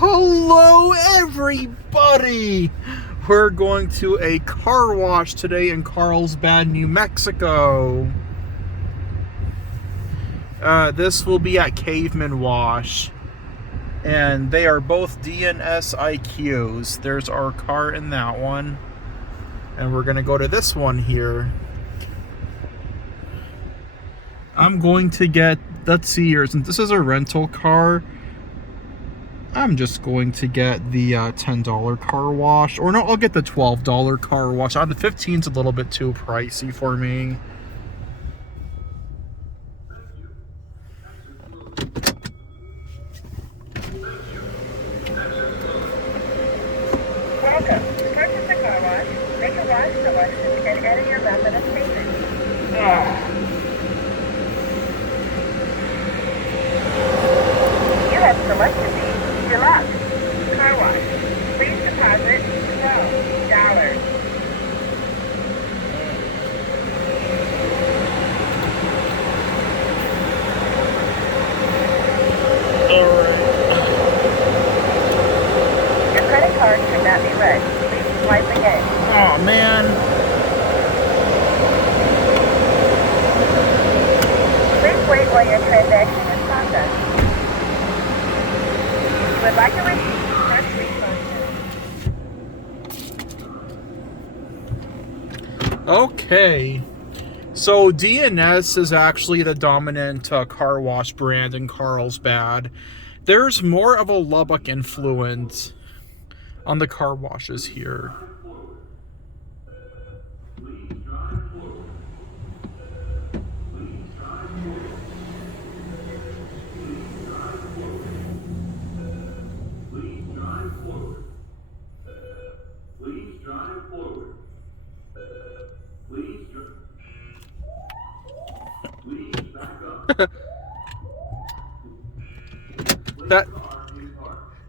Hello, everybody! We're going to a car wash today in Carlsbad, New Mexico. This will be at Caveman Wash. And they are both D&S IQs. There's our car in that one. And we're going to go to this one here. I'm going to get, let's see here, since this is a rental car, I'm just going to get the $10 car wash. Or no, I'll get the $12 car wash. The 15's a little bit too pricey for me. Welcome. To purchase a car wash, make a wash selection and enter your method of payment. You have selected the Deluxe Car Wash. Please deposit $12. Your credit card cannot be read. Please swipe again. Oh, man. Please wait while your transaction is processed. If you would like a receipt, press refund. Okay. So D&S is actually the dominant car wash brand in Carlsbad. There's more of a Lubbock influence on the car washes here.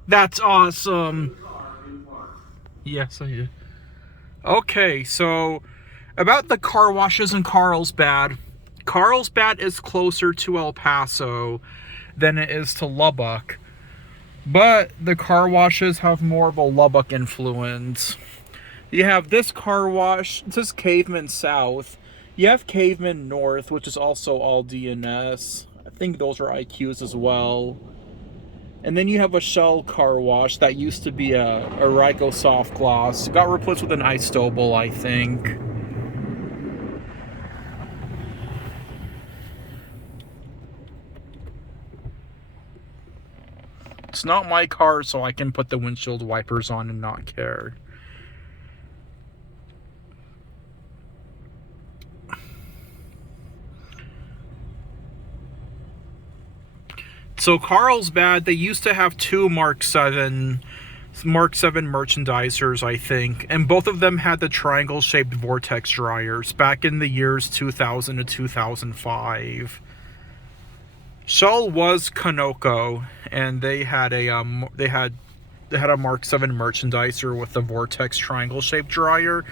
That's awesome. Yes, I did. Okay, so about the car washes in Carlsbad. Carlsbad is closer to El Paso than it is to Lubbock. But the car washes have more of a Lubbock influence. You have this car wash, this is Caveman South. You have Caveman North, which is also all D&S. I think those are IQs as well. And then you have a Shell car wash that used to be a Ryko soft gloss. It got replaced with an Istobel, I think. It's not my car, so I can put the windshield wipers on and not care. So Carlsbad, they used to have two Mark 7 merchandisers, I think, and both of them had the triangle-shaped vortex dryers back in the years 2000 to 2005. Shell was Kanoko, and they had a Mark 7 merchandiser with the vortex triangle-shaped dryer.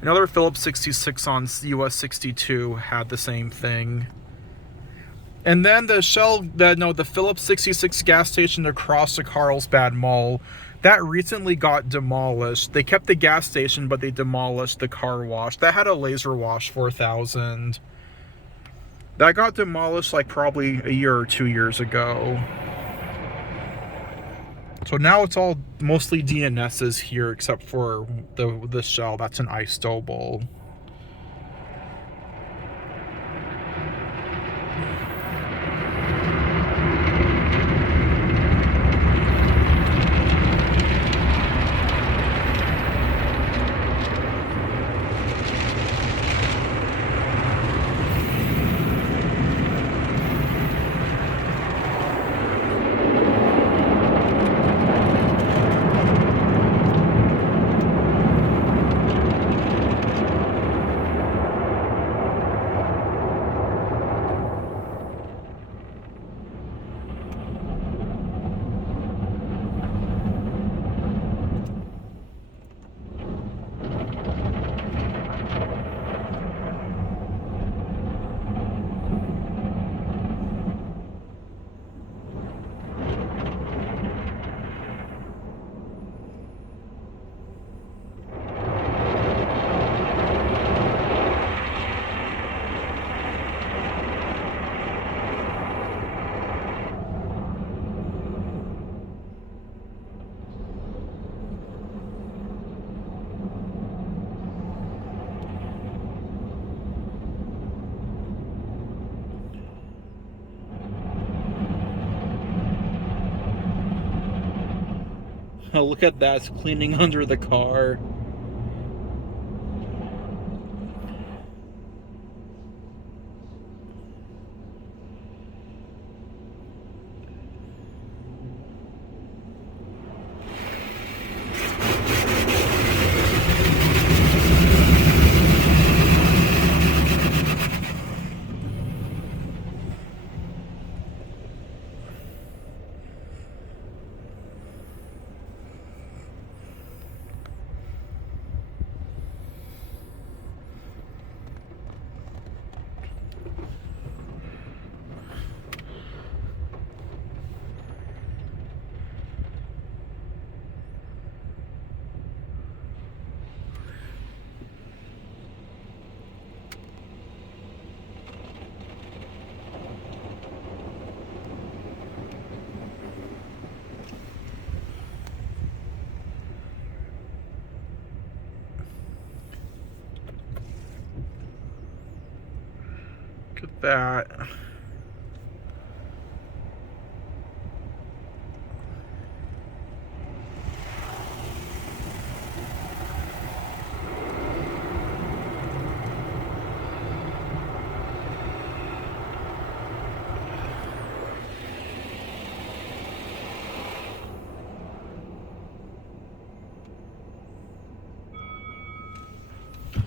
Another Phillips 66 on US 62 had the same thing. And then the Phillips 66 gas station across the Carlsbad Mall, that recently got demolished. They kept the gas station, but they demolished the car wash. That had a laser wash 4000. That got demolished like probably a year or 2 years ago. So now it's all mostly D&S's here, except for the Shell. That's an Istobel. Oh, look at that. It's cleaning under the car. Look at that.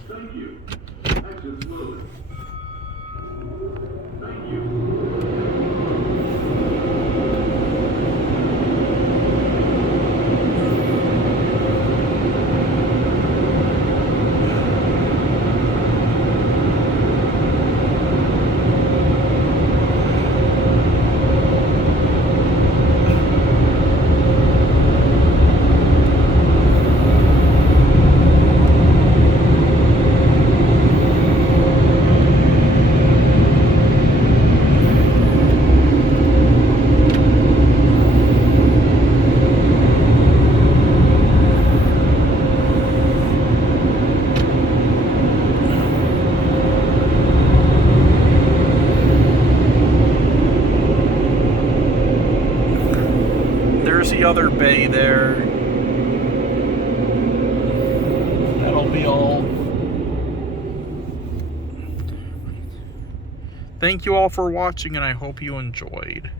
Thank you. Exit slowly. Thank you. There's the other bay there. That'll be all. Thank you all for watching, and I hope you enjoyed.